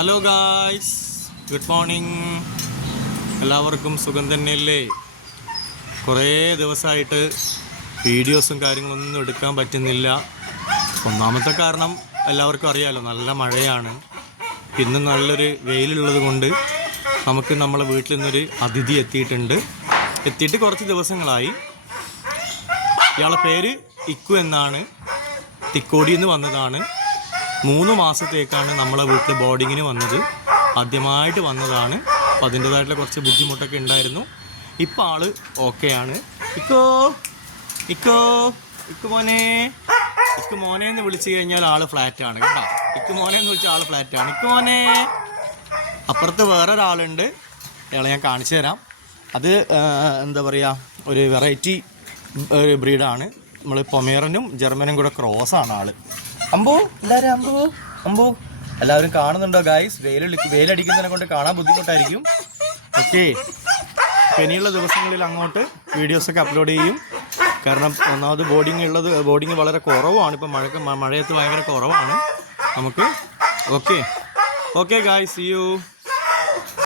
Hello guys, good morning. എല്ലാവർക്കും സുഖം തന്നെയല്ലേ? കുറേ ദിവസമായിട്ട് വീഡിയോസും കാര്യങ്ങളൊന്നും എടുക്കാൻ പറ്റുന്നില്ല. ഒന്നാമത്തെ കാരണം എല്ലാവർക്കും അറിയാമല്ലോ, നല്ല മഴയാണ്. ഇന്നും നല്ലൊരു വെയിലുള്ളത് കൊണ്ട് നമുക്ക് നമ്മളെ വീട്ടിൽ നിന്നൊരു അതിഥി എത്തിയിട്ട് കുറച്ച് ദിവസങ്ങളായി. ഇയാളുടെ പേര് ഇക്കു എന്നാണ്. തിക്കോടിയിൽ നിന്ന് വന്നതാണ്. 3 മാസത്തേക്കാണ് നമ്മളെ വീട്ടിൽ ബോർഡിങ്ങിന് വന്നത്. ആദ്യമായിട്ട് വന്നതാണ്. അപ്പോൾ അതിൻ്റേതായിട്ടുള്ള കുറച്ച് ബുദ്ധിമുട്ടൊക്കെ ഉണ്ടായിരുന്നു. ഇപ്പോൾ ആള് ഓക്കെയാണ്. ഇക്കോ ഇക്കോ ഇക്കു മോനെ, ഇക്കു മോനെ എന്ന് വിളിച്ചു കഴിഞ്ഞാൽ ആള് ഫ്ലാറ്റാണ് കേട്ടോ. ഇക്കു മോനെ എന്ന് വിളിച്ചാൽ ആള് ഫ്ലാറ്റാണ്. ഇക്കു മോനെ. അപ്പുറത്ത് വേറൊരാളുണ്ട്, അയാളെ ഞാൻ കാണിച്ചു തരാം. അത് എന്താ പറയുക, ഒരു വെറൈറ്റി ഒരു ബ്രീഡാണ്. നമ്മൾ പൊമേറനും ജർമ്മനും കൂടെ ക്രോസാണ് ആള്. അമ്പു എല്ലാവരും കാണുന്നുണ്ടോ ഗായ്സ്? വെയിലടിക്കുന്നതിനെ കൊണ്ട് കാണാൻ ബുദ്ധിമുട്ടായിരിക്കും. ഓക്കെ, ഇനിയുള്ള ദിവസങ്ങളിൽ അങ്ങോട്ട് വീഡിയോസൊക്കെ അപ്ലോഡ് ചെയ്യും. കാരണം ഒന്നാമത് ബോർഡിങ് വളരെ കുറവാണ്. ഇപ്പം മഴയത്ത് ഭയങ്കര കുറവാണ് നമുക്ക്. Okay guys, see U.